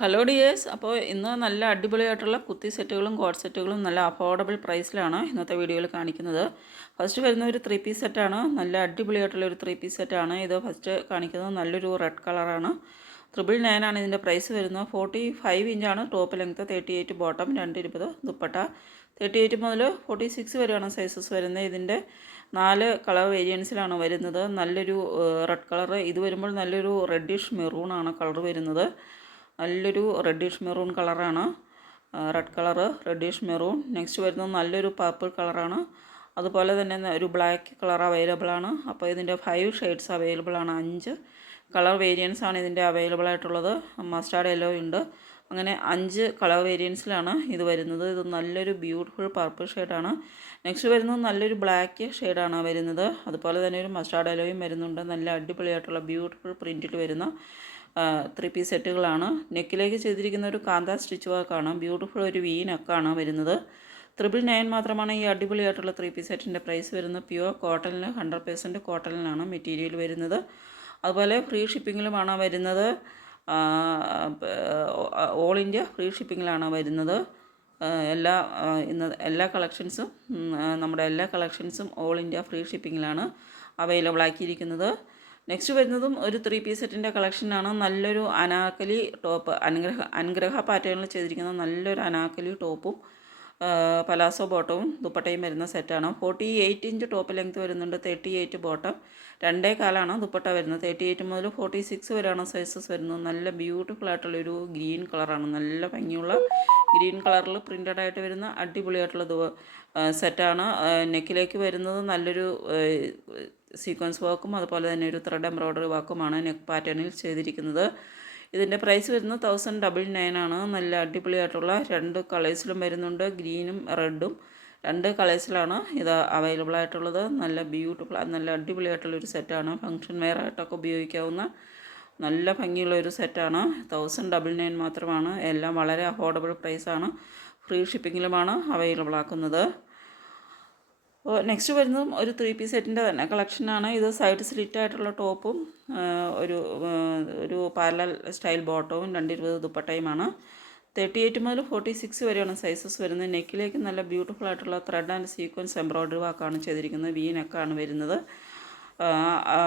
Hello dears അപ്പോൾ ഇന്ന് നല്ല അടിപൊളിയായിട്ടുള്ള കുത്തി സെറ്റുകളും കോഡ് സെറ്റുകളും നല്ല അഫോർഡബിൾ പ്രൈസിലാണ് ഇന്നത്തെ വീഡിയോയിൽ കാണിക്കുന്നത്. ഫസ്റ്റ് വരുന്ന ഒരു ത്രീ പീസ് സെറ്റാണ് നല്ല അടിപൊളിയായിട്ടുള്ള ഒരു ത്രീ പീസ് സെറ്റാണ് ഇത് ഫസ്റ്റ് കാണിക്കുന്നത് നല്ലൊരു റെഡ് കളറാണ് ത്രിബിൾ നയൻ ആണ് ഇതിന്റെ പ്രൈസ് വരുന്നത്. ഫോർട്ടി ഫൈവ് ഇഞ്ചാണ് top length thirty eight bottom രണ്ട് ഇരുപത് ദുപ്പട്ട. തേർട്ടി എയ്റ്റ് മുതൽ ഫോർട്ടി സിക്സ് വരെയാണ് സൈസസ് വരുന്നത്. ഇതിന്റെ നാല് കളർ വേരിയൻസിലാണ് വരുന്നത്. നല്ലൊരു റെഡ് കളർ ഇത് വരുമ്പോൾ നല്ലൊരു റെഡിഷ് മെറൂൺ ആണ് കളർ വരുന്നത്. നല്ലൊരു റെഡിഷ് മെറൂൺ കളറാണ് red colour reddish maroon next വരുന്നത് നല്ലൊരു പർപ്പിൾ കളറാണ് അതുപോലെ തന്നെ ഒരു ബ്ലാക്ക് കളർ അവൈലബിൾ ആണ്. അപ്പോൾ ഇതിന്റെ ഫൈവ് ഷെയ്ഡ്സ് അവൈലബിൾ ആണ്. അഞ്ച് കളർ വേരിയൻസ് ആണ് ഇതിന്റെ അവൈലബിൾ ആയിട്ടുള്ളത്. മസ്റ്റാർഡ് യെല്ലോ ഉണ്ട്. അങ്ങനെ അഞ്ച് കളർ വേരിയൻസിലാണ് ഇത് വരുന്നത്. ഇത് നല്ലൊരു ബ്യൂട്ടിഫുൾ പർപ്പിൾ ഷെയ്ഡാണ് നെക്സ്റ്റ് വരുന്നത് നല്ലൊരു ബ്ലാക്ക് ഷെയ്ഡാണ് വരുന്നത്. അതുപോലെ തന്നെ ഒരു മസ്റ്റാർഡ് യെല്ലോയും വരുന്നുണ്ട്. നല്ല അടിപൊളിയായിട്ടുള്ള ബ്യൂട്ടിഫുൾ പ്രിന്റിൽ വരുന്ന ത്രീ പീസ് സെറ്റുകളാണ്. നെക്കിലേക്ക് ചെയ്തിരിക്കുന്ന ഒരു കാന്ത സ്റ്റിച്ച് വർക്കാണ്. ബ്യൂട്ടിഫുൾ ഒരു വി നെക്കാണ് വരുന്നത്. ത്രിപിൾ നയൻ മാത്രമാണ് ഈ അടിപൊളിയായിട്ടുള്ള ത്രീ പീസ് സെറ്റിന്റെ പ്രൈസ് വരുന്നത്. പ്യുവർ കോട്ടണിൽ ഹൺഡ്രഡ് പേഴ്സന്റ് കോട്ടണിലാണ് മെറ്റീരിയൽ വരുന്നത്. അതുപോലെ ഫ്രീ ഷിപ്പിങ്ങിലുമാണ് വരുന്നത്. ഓൾ ഇന്ത്യ ഫ്രീ ഷിപ്പിങ്ങിലാണ് വരുന്നത്. എല്ലാ ഇന്ന് എല്ലാ കളക്ഷൻസും നമ്മുടെ എല്ലാ കളക്ഷൻസും ഓൾ ഇന്ത്യ ഫ്രീ ഷിപ്പിങ്ങിലാണ് അവൈലബിൾ ആക്കിയിരിക്കുന്നത്. നെക്സ്റ്റ് വരുന്നതും ഒരു ത്രീ പീസ് സെറ്റിന്റെ കളക്ഷനാണ് നല്ലൊരു അനാക്കലി ടോപ്പ് അനുഗ്രഹ അനുഗ്രഹ പാറ്റേണിൽ ചെയ്തിരിക്കുന്ന നല്ലൊരു അനാക്കലി ടോപ്പും പലാസോ ബോട്ടവും ദുപ്പട്ടയും വരുന്ന സെറ്റാണ് forty eight inch top length വരുന്നുണ്ട് തേർട്ടി എയ്റ്റ് ബോട്ടം രണ്ടേ കാലാണ് ദുപ്പട്ട വരുന്നത്. തേർട്ടി എയ്റ്റ് മുതൽ ഫോർട്ടി സിക്സ് വരെയാണ് സൈസസ് വരുന്നത്. നല്ല ബ്യൂട്ടിഫുൾ ആയിട്ടുള്ളൊരു ഗ്രീൻ കളറാണ് നല്ല ഭംഗിയുള്ള ഗ്രീൻ കളറിൽ പ്രിന്റഡ് ആയിട്ട് വരുന്ന അടിപൊളിയായിട്ടുള്ള സെറ്റാണ് നെക്കിലേക്ക് വരുന്നത് നല്ലൊരു സീക്വൻസ് വർക്കും അതുപോലെ തന്നെ ഒരു ത്രെഡ് എംബ്രോയ്ഡറി വർക്കുമാണ് നെക്ക് പാറ്റേണിൽ ചെയ്തിരിക്കുന്നത്. ഇതിന്റെ പ്രൈസ് വരുന്നത് തൗസൻഡ് ഡബിൾ നയൻ ആണ്. നല്ല അടിപൊളിയായിട്ടുള്ള രണ്ട് കളേഴ്സിലും വരുന്നുണ്ട്. ഗ്രീനും റെഡും രണ്ട് കളേഴ്സിലാണ് ഇത് അവൈലബിൾ ആയിട്ടുള്ളത്. നല്ല ബ്യൂട്ടിഫുൾ നല്ല അടിപൊളിയായിട്ടുള്ള ഒരു സെറ്റാണ് ഫങ്ഷൻ വെയർ ആയിട്ടൊക്കെ ഉപയോഗിക്കാവുന്ന നല്ല ഭംഗിയുള്ള ഒരു സെറ്റാണ് തൗസൻഡ് ഡബിൾ നയൻ മാത്രമാണ്. എല്ലാം വളരെ അഫോർഡബിൾ പ്രൈസാണ് ഫ്രീ ഷിപ്പിങ്ങിലുമാണ് അവൈലബിൾ ആക്കുന്നത്. നെക്സ്റ്റ് വരുന്നതും ഒരു ത്രീ പീസ് സെറ്റിന്റെ തന്നെ. കളക്ഷനാണ് ഇത് സൈഡ് സ്ലിറ്റ് ആയിട്ടുള്ള ടോപ്പും ഒരു ഒരു പാരലൽ സ്റ്റൈൽ ബോട്ടവും രണ്ടിരുപത് ദുപ്പട്ടയുമാണ് തേർട്ടി എയ്റ്റ് മുതൽ ഫോർട്ടി സിക്സ് വരെയാണ് സൈസസ് വരുന്നത്. നെക്കിലേക്ക് നല്ല ബ്യൂട്ടിഫുൾ ആയിട്ടുള്ള ത്രെഡ് ആൻഡ് സീക്വൻസ് എംബ്രോയ്ഡറി വർക്കാണ് ചെയ്തിരിക്കുന്നത്. വി നെക്കാണ് വരുന്നത്.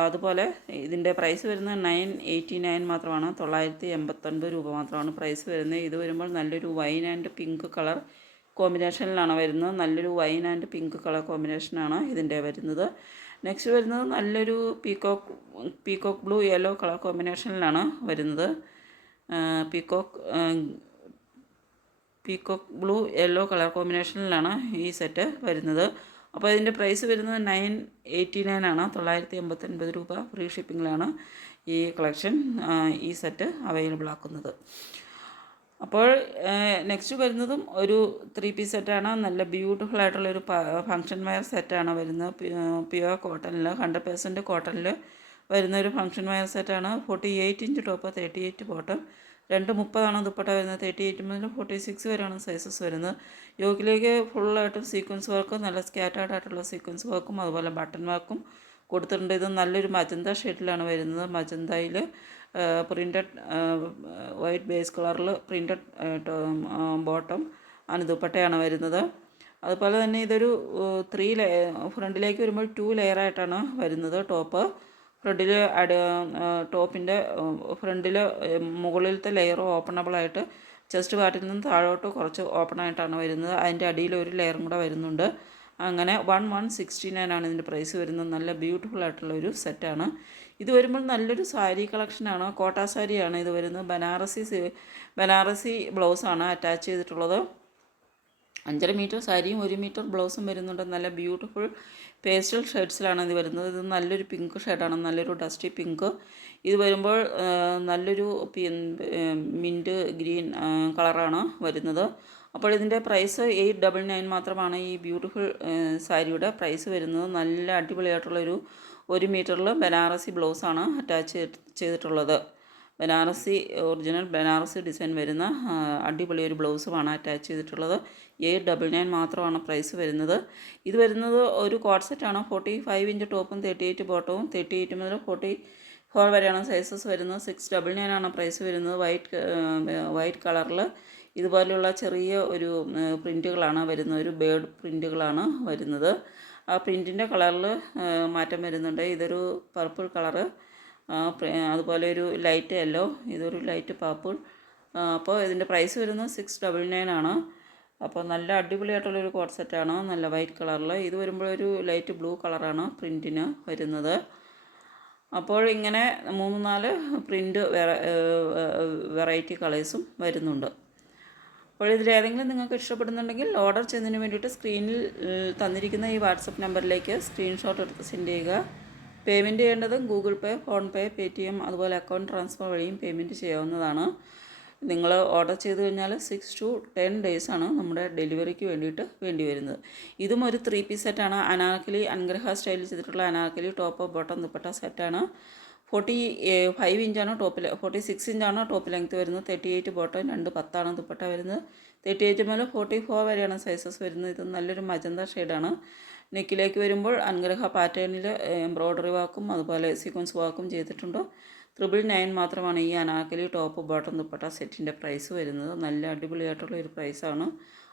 അതുപോലെ ഇതിന്റെ പ്രൈസ് വരുന്നത് നയൻ എയ്റ്റി നയൻ മാത്രമാണ്. തൊള്ളായിരത്തി എൺപത്തൊൻപത് രൂപ മാത്രമാണ് പ്രൈസ് വരുന്നത്. ഇത് വരുമ്പോൾ നല്ലൊരു വൈൻ ആൻഡ് പിങ്ക് കളർ കോമ്പിനേഷനിലാണ് വരുന്നത്. നല്ലൊരു വൈൻ ആൻഡ് പിങ്ക് കളർ കോമ്പിനേഷനാണ് ഇതിന്റെ വരുന്നത്. നെക്സ്റ്റ് വരുന്നത് നല്ലൊരു peacock peacock blue yellow colour കോമ്പിനേഷനിലാണ് വരുന്നത്. Peacock peacock blue yellow colour കോമ്പിനേഷനിലാണ് ഈ സെറ്റ് വരുന്നത്. അപ്പോൾ ഇതിന്റെ പ്രൈസ് വരുന്നത് നയൻ എയ്റ്റി നയൻ ആണ്. തൊള്ളായിരത്തി എൺപത്തൊൻപത് രൂപ ഫ്രീ ഷിപ്പിങ്ങിലാണ് ഈ കളക്ഷൻ ഈ സെറ്റ് അവൈലബിൾ ആക്കുന്നത്. അപ്പോൾ നെക്സ്റ്റ് വരുന്നതും ഒരു ത്രീ പീസ് സെറ്റാണ് നല്ല ബ്യൂട്ടിഫുൾ ആയിട്ടുള്ള ഒരു ഫങ്ഷൻ വെയർ സെറ്റാണ് വരുന്നത്. പ്യുവർ കോട്ടണിൽ ഹൺഡ്രഡ് പെർസെന്റ് കോട്ടണിൽ വരുന്ന ഒരു ഫങ്ഷൻ വെയർ സെറ്റാണ് forty eight inch top thirty eight bottom രണ്ട് മുപ്പതാണ് ദുപ്പട്ട വരുന്നത്. തേർട്ടി എയ്റ്റ് മുതൽ ഫോർട്ടി സിക്സ് വരെയാണ് സൈസസ് വരുന്നത്. യോഗിലേക്ക് ഫുള്ളായിട്ടും സീക്വൻസ് വർക്കും നല്ല സ്കാറ്റേഡ് ആയിട്ടുള്ള സീക്വൻസ് വർക്കും അതുപോലെ ബട്ടൺ വർക്കും കൊടുത്തിട്ടുണ്ട്. ഇത് നല്ലൊരു മജന്ത ഷെയ്ഡിലാണ് വരുന്നത്. മജന്തയിൽ പ്രിന്റഡ് വൈറ്റ് ബേസ് കളറിൽ പ്രിന്റഡ് ബോട്ടം ആണ് ദുപ്പട്ടയാണ് വരുന്നത്. അതുപോലെ തന്നെ ഇതൊരു ത്രീ ലേ ഫ്രണ്ടിലേക്ക് വരുമ്പോൾ ടു ലെയറായിട്ടാണ് വരുന്നത് ടോപ്പ്. ഫ്രണ്ടിൽ അടി ടോപ്പിന്റെ ഫ്രണ്ടിൽ മുകളിലത്തെ ലെയർ ഓപ്പണബിളായിട്ട് ചെസ്റ്റ് പാർട്ടിൽ നിന്ന് താഴോട്ട് കുറച്ച് ഓപ്പൺ ആയിട്ടാണ് വരുന്നത്. അതിന്റെ അടിയിൽ ഒരു ലെയറും കൂടെ വരുന്നുണ്ട്. അങ്ങനെ വൺ വൺ സിക്സ്റ്റി നയൻ ആണ് ഇതിന്റെ പ്രൈസ് വരുന്നത്. നല്ല ബ്യൂട്ടിഫുൾ ആയിട്ടുള്ള ഒരു സെറ്റാണ് ഇത് വരുമ്പോൾ നല്ലൊരു സാരി കളക്ഷനാണ് കോട്ടാ സാരിയാണ് ഇത് വരുന്നത്. ബനാറസി ബനാറസി ബ്ലൗസാണ് അറ്റാച്ച് ചെയ്തിട്ടുള്ളത്. അഞ്ചര മീറ്റർ സാരിയും ഒരു മീറ്റർ ബ്ലൗസും വരുന്നുണ്ട്. നല്ല ബ്യൂട്ടിഫുൾ പേസ്റ്റൽ ഷെയ്ഡ്സിലാണ് ഇത് വരുന്നത്. ഇത് നല്ലൊരു പിങ്ക് ഷെയ്ഡാണ് നല്ലൊരു ഡസ്റ്റി പിങ്ക് ഇത് വരുമ്പോൾ നല്ലൊരു മിന്റ് ഗ്രീൻ കളറാണ് വരുന്നത്. അപ്പോൾ ഇതിന്റെ പ്രൈസ് എയ്റ്റ് ഡബിൾ നയൻ മാത്രമാണ് ഈ ബ്യൂട്ടിഫുൾ സാരിയുടെ പ്രൈസ് വരുന്നത്. നല്ല അടിപൊളിയായിട്ടുള്ളൊരു ഒരു മീറ്ററിൽ ബനാറസി ബ്ലൗസാണ് അറ്റാച്ച് ചെയ്തിട്ടുള്ളത്. ബനാറസി ഒറിജിനൽ ബനാറസി ഡിസൈൻ വരുന്ന അടിപൊളി ഒരു ബ്ലൗസുമാണ് അറ്റാച്ച് ചെയ്തിട്ടുള്ളത്. എയ്റ്റ് ഡബിൾ നയൻ മാത്രമാണ് പ്രൈസ് വരുന്നത്. ഇത് വരുന്നത് ഒരു കോഡ് സെറ്റാണ്. ഫോർട്ടി ഫൈവ് ഇഞ്ച് ടോപ്പും തേർട്ടി എയ്റ്റ് ബോട്ടവും. തേർട്ടി എയ്റ്റ് മുതൽ ഫോർട്ടി ഫോർ വരെയാണ് സൈസസ് വരുന്നത്. സിക്സ് ഡബിൾ നയൻ ആണ് പ്രൈസ് വരുന്നത്. വൈറ്റ് വൈറ്റ് കളറിൽ ഇതുപോലെയുള്ള ചെറിയ ഒരു പ്രിന്റുകളാണ് വരുന്നത്. ഒരു ബേർഡ് പ്രിന്റുകളാണ് വരുന്നത്. ആ പ്രിന്റിന്റെ കളറിൽ മാറ്റം വരുന്നുണ്ട്. ഇതൊരു പർപ്പിൾ കളറ് അതുപോലെ ഒരു ലൈറ്റ് യെല്ലോ ഇതൊരു ലൈറ്റ് പർപ്പിൾ അപ്പോൾ ഇതിന്റെ പ്രൈസ് വരുന്നത് സിക്സ് ഡബിൾ നയൻ ആണ്. അപ്പോൾ നല്ല അടിപൊളിയായിട്ടുള്ളൊരു കോട്ട് സെറ്റാണ് നല്ല വൈറ്റ് കളറിൽ ഇത് വരുമ്പോഴൊരു ലൈറ്റ് ബ്ലൂ കളറാണ് പ്രിന്റിന് വരുന്നത്. അപ്പോൾ ഇങ്ങനെ മൂന്ന് നാല് പ്രിന്റ് വെറൈറ്റി കളേഴ്സും വരുന്നുണ്ട്. അപ്പോൾ ഇതിലേതെങ്കിലും നിങ്ങൾക്ക് ഇഷ്ടപ്പെടുന്നുണ്ടെങ്കിൽ ഓർഡർ ചെയ്യുന്നതിന് വേണ്ടിയിട്ട് സ്ക്രീനിൽ തന്നിരിക്കുന്ന ഈ വാട്സപ്പ് നമ്പറിലേക്ക് സ്ക്രീൻഷോട്ട് എടുത്ത് സെൻഡ് ചെയ്യുക. പേയ്മെന്റ് ചെയ്യേണ്ടത് Google Pay PhonePe Paytm അതുപോലെ അക്കൗണ്ട് ട്രാൻസ്ഫർ വഴിയും പേയ്മെന്റ് ചെയ്യാവുന്നതാണ്. നിങ്ങൾ ഓർഡർ ചെയ്ത് കഴിഞ്ഞാൽ സിക്സ് ടു ടെൻ ഡേയ്സ് ആണ് നമ്മുടെ ഡെലിവറിക്ക് വേണ്ടിയിട്ട് വേണ്ടി വരുന്നത്. ഇതും ഒരു ത്രീ പീസ് സെറ്റാണ് അനാർക്കലി അൻഗ്രഹ സ്റ്റൈലിൽ ചെയ്തിട്ടുള്ള Anarkali top bottom dupatta set forty five ഇഞ്ചാണ് ടോപ്പ് ഫോർട്ടി സിക്സ് ഇഞ്ചാണ് ടോപ്പ് ലെങ്ത് വരുന്നത്? തേർട്ടി എയ്റ്റ് ബോട്ടം രണ്ട് പത്താണ് ദുപ്പട്ട വരുന്നത്? തേർട്ടി എയ്റ്റ് മുതൽ ഫോർട്ടി ഫോർ വരെയാണ് സൈസസ് വരുന്നത്. ഇത് നല്ലൊരു മജന്ത ഷെയ്ഡാണ്. നെക്കിലേക്ക് വരുമ്പോൾ അനുഗ്രഹ പാറ്റേണിൽ എംബ്രോയ്ഡറി വാക്കും അതുപോലെ സീക്വൻസ് വാക്കും ചെയ്തിട്ടുണ്ട്. ത്രിബിൾ നയൻ മാത്രമാണ് ഈ അനാക്കലി ടോപ്പ് ബോട്ടം ദുപ്പട്ട സെറ്റിന്റെ പ്രൈസ് വരുന്നത്. നല്ല അടിപൊളിയായിട്ടുള്ള ഒരു പ്രൈസാണ്.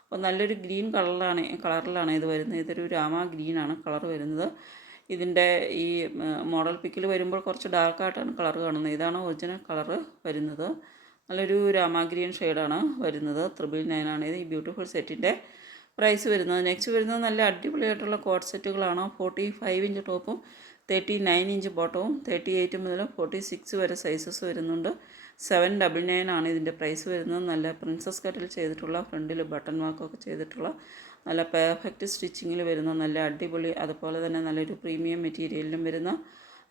അപ്പോൾ നല്ലൊരു ഗ്രീൻ കളറിലാണ് കളറിലാണ് ഇത് വരുന്നത്. ഇതൊരു രാമ ഗ്രീനാണ് കളർ വരുന്നത്. ഇതിന്റെ ഈ മോഡൽ പിക്കിൽ വരുമ്പോൾ കുറച്ച് ഡാർക്കായിട്ടാണ് കളർ കാണുന്നത്. ഇതാണ് ഒറിജിനൽ കളർ വരുന്നത്. നല്ലൊരു രാമാഗ്രീൻ ഷെയ്ഡാണ് വരുന്നത്. ത്രിബിൾ നയനാണ് ഇത് ഈ ബ്യൂട്ടിഫുൾ സെറ്റിന്റെ പ്രൈസ് വരുന്നത്. നെക്സ്റ്റ് വരുന്നത് നല്ല അടിപൊളിയായിട്ടുള്ള കോട്ട് സെറ്റുകളാണ്. ഫോർട്ടി ഫൈവ് ഇഞ്ച് ടോപ്പും തേർട്ടി നയൻ ഇഞ്ച് ബോട്ടവും തേർട്ടി എയ്റ്റ് മുതൽ ഫോർട്ടി സിക്സ് വരെ സൈസസ് വരുന്നുണ്ട്. സെവൻ ഡബിൾ നയൻ ആണ് ഇതിന്റെ പ്രൈസ് വരുന്നത്. നല്ല പ്രിൻസസ് കട്ടിൽ ചെയ്തിട്ടുള്ള ഫ്രണ്ടിൽ ബട്ടൺ വർക്കൊക്കെ ചെയ്തിട്ടുള്ള നല്ല പെർഫെക്റ്റ് സ്റ്റിച്ചിങ്ങിൽ വരുന്ന നല്ല അടിപൊളി അതുപോലെ തന്നെ നല്ലൊരു പ്രീമിയം മെറ്റീരിയലിലും വരുന്ന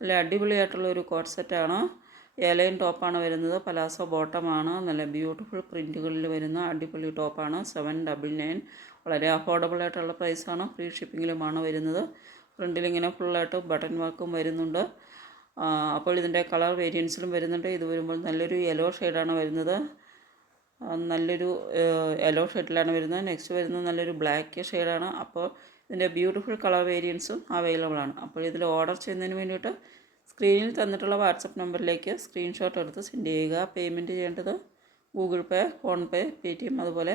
നല്ല അടിപൊളിയായിട്ടുള്ള ഒരു കോട്ട് സെറ്റാണ് ഏലയും ടോപ്പാണ് വരുന്നത്. പലാസോ ബോട്ടമാണ് നല്ല ബ്യൂട്ടിഫുൾ പ്രിന്റുകളിൽ വരുന്ന അടിപൊളി ടോപ്പാണ് സെവൻ ഡബിൾ നയൻ വളരെ അഫോർഡബിൾ ആയിട്ടുള്ള പ്രൈസാണ് ഫ്രീ ഷിപ്പിങ്ങിലുമാണ് വരുന്നത്. ഫ്രണ്ടിലിങ്ങനെ ഫുള്ളായിട്ട് ബട്ടൺ വർക്കും വരുന്നുണ്ട്. അപ്പോൾ ഇതിന്റെ കളർ വേരിയൻസിലും വരുന്നുണ്ട്. ഇത് വരുമ്പോൾ നല്ലൊരു യെല്ലോ ഷെയ്ഡാണ് വരുന്നത്. നല്ലൊരു യെല്ലോ ഷെയ്ഡിലാണ് വരുന്നത്. നെക്സ്റ്റ് വരുന്നത് നല്ലൊരു ബ്ലാക്ക് ഷെയ്ഡാണ്. അപ്പോൾ ഇതിന്റെ ബ്യൂട്ടിഫുൾ കളർ വേരിയൻസും അവൈലബിൾ ആണ്. അപ്പോൾ ഇതിൽ ഓർഡർ ചെയ്യുന്നതിന് വേണ്ടിയിട്ട് സ്ക്രീനിൽ തന്നിട്ടുള്ള വാട്സപ്പ് നമ്പറിലേക്ക് സ്ക്രീൻഷോട്ട് എടുത്ത് സെൻഡ് ചെയ്യുക. പേയ്മെന്റ് ചെയ്യേണ്ടത് ഗൂഗിൾ പേ ഫോൺപേ പേ ടി എം അതുപോലെ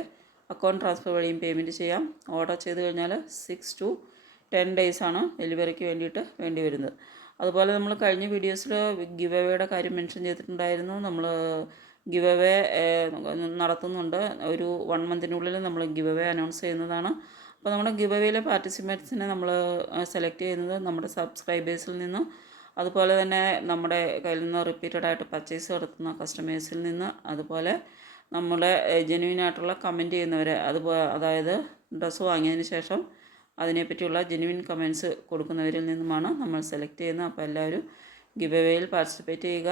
അക്കൗണ്ട് ട്രാൻസ്ഫർ വഴിയും പേയ്മെന്റ് ചെയ്യാം. ഓർഡർ ചെയ്ത് കഴിഞ്ഞാൽ സിക്സ് ടു ടെൻ ഡേയ്സാണ് ഡെലിവറിക്ക് വേണ്ടിയിട്ട് വേണ്ടി വരുന്നത്. അതുപോലെ നമ്മൾ കഴിഞ്ഞ വീഡിയോസിൽ ഗിവ് അവേയുടെ കാര്യം മെൻഷൻ ചെയ്തിട്ടുണ്ടായിരുന്നു. നമ്മൾ ഗിവ് അവേ നടത്തുന്നുണ്ട്. ഒരു വൺ മന്തിനുള്ളിൽ നമ്മൾ ഗിവ് അവേ അനൗൺസ് ചെയ്യുന്നതാണ്. അപ്പോൾ നമ്മുടെ ഗിവ് അവേയിലെ പാർട്ടിസിപ്പൻസിനെ നമ്മൾ സെലക്ട് ചെയ്യുന്നത് നമ്മുടെ സബ്സ്ക്രൈബേഴ്സിൽ നിന്നും. അതുപോലെ തന്നെ നമ്മുടെ കയ്യിൽ നിന്ന് റിപ്പീറ്റഡ് ആയിട്ട് പർച്ചേസ് നടത്തുന്ന കസ്റ്റമേഴ്സിൽ നിന്ന്. അതുപോലെ നമ്മുടെ ആയിട്ടുള്ള കമന്റ് ചെയ്യുന്നവർ അതുപോലെ അതായത് ഡ്രസ്സ് വാങ്ങിയതിന് ശേഷം അതിനെപ്പറ്റിയുള്ള ജെനുവിൻ കമൻസ് കൊടുക്കുന്നവരിൽ നിന്നുമാണ് നമ്മൾ സെലക്ട് ചെയ്യുന്നത്. അപ്പോൾ എല്ലാവരും ഗിവ് അവേയിൽ പാർട്ടിസിപ്പേറ്റ് ചെയ്യുക.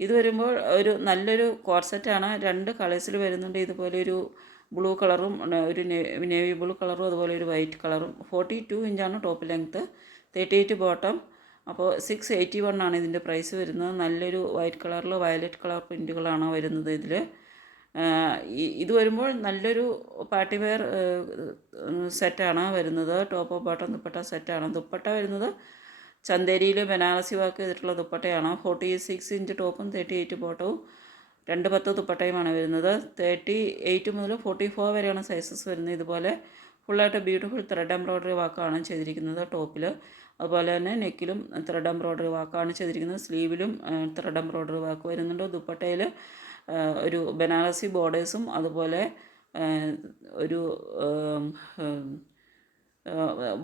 ഇത് വരുമ്പോൾ ഒരു നല്ലൊരു കോർസെറ്റാണ് രണ്ട് കളേഴ്സിൽ വരുന്നുണ്ട്. ഇതുപോലെ ഒരു ബ്ലൂ കളറും ഒരു നേവി ബ്ലൂ കളറും അതുപോലെ ഒരു വൈറ്റ് കളറും ഫോർട്ടി ടു ഇഞ്ചാണ് top length thirty eight bottom അപ്പോൾ സിക്സ് എയ്റ്റി വൺ ആണ് ഇതിന്റെ പ്രൈസ് വരുന്നത്. നല്ലൊരു വൈറ്റ് കളറിൽ വയലറ്റ് കളർ പ്രിന്റുകളാണ് വരുന്നത് ഇതിൽ ഇത് വരുമ്പോൾ നല്ലൊരു പാർട്ടി വെയർ സെറ്റാണ് വരുന്നത്. ടോപ്പ് ബോട്ടം ദുപ്പട്ട സെറ്റാണ് ദുപ്പട്ട വരുന്നത് ചന്തേരിയിൽ ബനാറസി വർക്ക് ചെയ്തിട്ടുള്ള ദുപ്പട്ടയാണ്. ഫോർട്ടി സിക്സ് ഇഞ്ച് ടോപ്പും തേർട്ടി എയ്റ്റ് ബോട്ടവും രണ്ട് പത്ത് ദുപ്പട്ടയുമാണ് വരുന്നത്. തേർട്ടി എയ്റ്റ് മുതൽ ഫോർട്ടി ഫോർ വരെയാണ് സൈസസ് വരുന്നത്. ഇതുപോലെ ഫുള്ളായിട്ട് ബ്യൂട്ടിഫുൾ ത്രെഡ് എംബ്രോയ്ഡറി വാക്കാണ് ചെയ്തിരിക്കുന്നത് ടോപ്പിൽ അതുപോലെ തന്നെ നെക്കിലും ത്രെഡ് എംബ്രോയ്ഡറി വാക്കാണ് ചെയ്തിരിക്കുന്നത്. സ്ലീവിലും ത്രെഡ് എംബ്രോയ്ഡറി വാക്ക് വരുന്നുണ്ട്. ദുപ്പട്ടയിൽ ഒരു ബനാറസി ബോർഡേഴ്സും അതുപോലെ ഒരു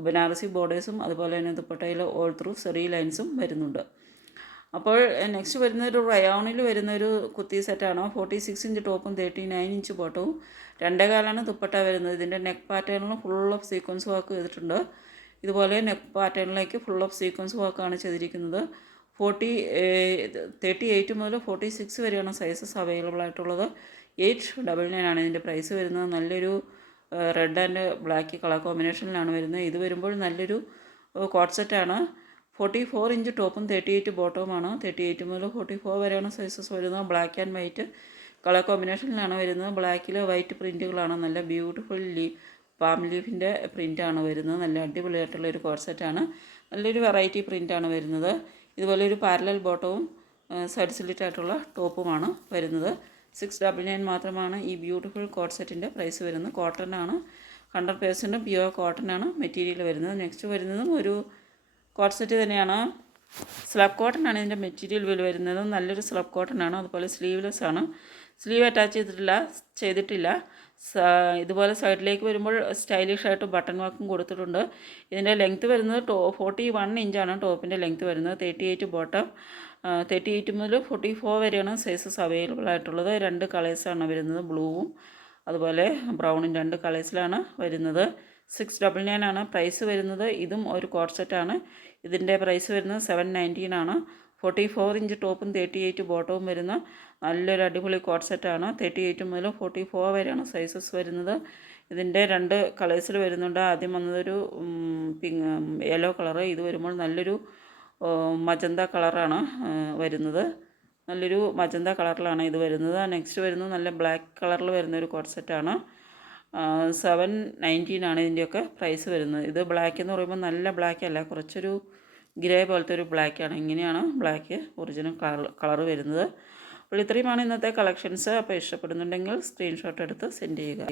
ബനാറസി ബോർഡേഴ്സും അതുപോലെ തന്നെ ദുപ്പട്ടയിൽ ഓൾ ത്രൂ സെറി ലൈൻസും വരുന്നുണ്ട്. അപ്പോൾ നെക്സ്റ്റ് വരുന്ന ഒരു റയോണിൽ വരുന്ന ഒരു കുത്തി സെറ്റാണ് ഫോർട്ടി സിക്സ് ഇഞ്ച് ടോപ്പും തേർട്ടി നയൻ ഇഞ്ച് ബോട്ടവും. രണ്ടേ കാലാണ് ദുപ്പട്ട വരുന്നത്. ഇതിന്റെ നെക്ക് പാറ്റേണിലും ഫുൾ ഓഫ് സീക്വൻസ് വർക്ക് ചെയ്തിട്ടുണ്ട്. ഇതുപോലെ നെക്ക് പാറ്റേണിലേക്ക് ഫുൾ ഓഫ് സീക്വൻസ് വർക്കാണ് ചെയ്തിരിക്കുന്നത്. ഫോർട്ടി തേർട്ടി എയ്റ്റ് മുതൽ ഫോർട്ടി സിക്സ് വരെയാണ് സൈസസ് അവൈലബിൾ ആയിട്ടുള്ളത്. എയ്റ്റ് ഡബിൾ നയൻ ആണ് ഇതിന്റെ പ്രൈസ് വരുന്നത്. നല്ലൊരു റെഡ് ആൻഡ് ബ്ലാക്ക് കളർ കോമ്പിനേഷനിലാണ് വരുന്നത്. ഇത് വരുമ്പോൾ നല്ലൊരു കോട്ട് സെറ്റാണ് ഫോർട്ടി ഫോർ ഇഞ്ച് ടോപ്പും തേർട്ടി എയ്റ്റ് ബോട്ടവുമാണ് തേർട്ടി എയ്റ്റ് മുതൽ ഫോർട്ടി ഫോർ വരെയാണ് സൈസസ് വരുന്നത്. ബ്ലാക്ക് ആൻഡ് വൈറ്റ് കളർ കോമ്പിനേഷനിലാണ് വരുന്നത്. ബ്ലാക്കിൽ വൈറ്റ് പ്രിന്റുകളാണ് നല്ല ബ്യൂട്ടിഫുൾ ലീ പാം ലീഫിന്റെ പ്രിന്റാണ് വരുന്നത്. നല്ല അടിപൊളിയായിട്ടുള്ള ഒരു കോട്ട് സെറ്റാണ് നല്ലൊരു വെറൈറ്റി പ്രിന്റാണ് വരുന്നത്. ഇതുപോലെ ഒരു പാരലൽ ബോട്ടവും സൈഡ് സ്ലിറ്റ് ആയിട്ടുള്ള ടോപ്പുമാണ് വരുന്നത്. സിക്സ് ഡബിൾ നയൻ മാത്രമാണ് ഈ ബ്യൂട്ടിഫുൾ കോട്ട് സെറ്റിന്റെ പ്രൈസ് വരുന്നത്. കോട്ടൺ ആണ് ഹൺഡ്രഡ് പേഴ്സന്റും പ്യുവർ കോട്ടൺ ആണ് മെറ്റീരിയൽ വരുന്നത്. നെക്സ്റ്റ് വരുന്നതും ഒരു കോട്ട് സെറ്റ് തന്നെയാണ്. സ്ലബ് കോട്ടൺ ആണ് ഇതിന്റെ മെറ്റീരിയൽ വില വരുന്നത്. നല്ലൊരു സ്ലബ് കോട്ടൺ ആണ് അതുപോലെ സ്ലീവ്ലെസ് ആണ്. സ്ലീവ് അറ്റാച്ച് ചെയ്തിട്ടില്ല ചെയ്തിട്ടില്ല. ഇതുപോലെ സൈഡിലേക്ക് വരുമ്പോൾ സ്റ്റൈലിഷ് ആയിട്ട് ബട്ടൺ വർക്കും കൊടുത്തിട്ടുണ്ട്. ഇതിന്റെ ലെങ്ത്ത് വരുന്നത് ടോ ഫോർട്ടി വൺ ഇഞ്ചാണ് ടോപ്പിന്റെ ലെങ്ത്ത് വരുന്നത്. Thirty eight bottom. Thirty eight മുതൽ ഫോർട്ടി ഫോർ വരെയാണ് സൈസസ് അവൈലബിൾ ആയിട്ടുള്ളത്. രണ്ട് കളേഴ്സാണ് വരുന്നത്. ബ്ലൂവും അതുപോലെ ബ്രൗണും രണ്ട് കളേഴ്സിലാണ് വരുന്നത്. സിക്സ് ഡബിൾ നയൻ ആണ് പ്രൈസ് വരുന്നത്. ഇതും ഒരു കോട്ട് സെറ്റാണ് ഇതിന്റെ പ്രൈസ് വരുന്നത് സെവൻ നയന്റീൻ ആണ്. ഫോർട്ടി ഫോർ ഇഞ്ച് ടോപ്പും തേർട്ടി എയ്റ്റ് ബോട്ടവും വരുന്ന നല്ലൊരു അടിപൊളി കോട്ട് സെറ്റാണ് തേർട്ടി എയ്റ്റ് മുതൽ ഫോർട്ടി ഫോർ വരെയാണ് സൈസസ് വരുന്നത്. ഇതിന്റെ രണ്ട് കളേഴ്സിൽ വരുന്നുണ്ട്. ആദ്യം വന്നതൊരു പിങ്ക് യെല്ലോ കളറ് ഇത് വരുമ്പോൾ നല്ലൊരു മജന്ത കളറാണ് വരുന്നത്. നല്ലൊരു മജന്ത കളറിലാണ് ഇത് വരുന്നത്. നെക്സ്റ്റ് വരുന്നത് നല്ല ബ്ലാക്ക് കളറിൽ വരുന്ന ഒരു കോട്ട് സെറ്റാണ് സെവൻ നയന്റീൻ ആണ് ഇതിന്റെയൊക്കെ പ്രൈസ് വരുന്നത്. ഇത് ബ്ലാക്ക് എന്ന് പറയുമ്പോൾ നല്ല ബ്ലാക്ക് അല്ല കുറച്ചൊരു ഗ്രേ പോലത്തെ ഒരു ബ്ലാക്കാണ് ഇങ്ങനെയാണ് ബ്ലാക്ക് ഒറിജിനൽ കളർ കളർ വരുന്നത്. അപ്പോൾ ഇത്രയുമാണ് ഇന്നത്തെ കളക്ഷൻസ്. അപ്പോൾ ഇഷ്ടപ്പെടുന്നുണ്ടെങ്കിൽ സ്ക്രീൻഷോട്ട് എടുത്ത് സെൻഡ് ചെയ്യുക.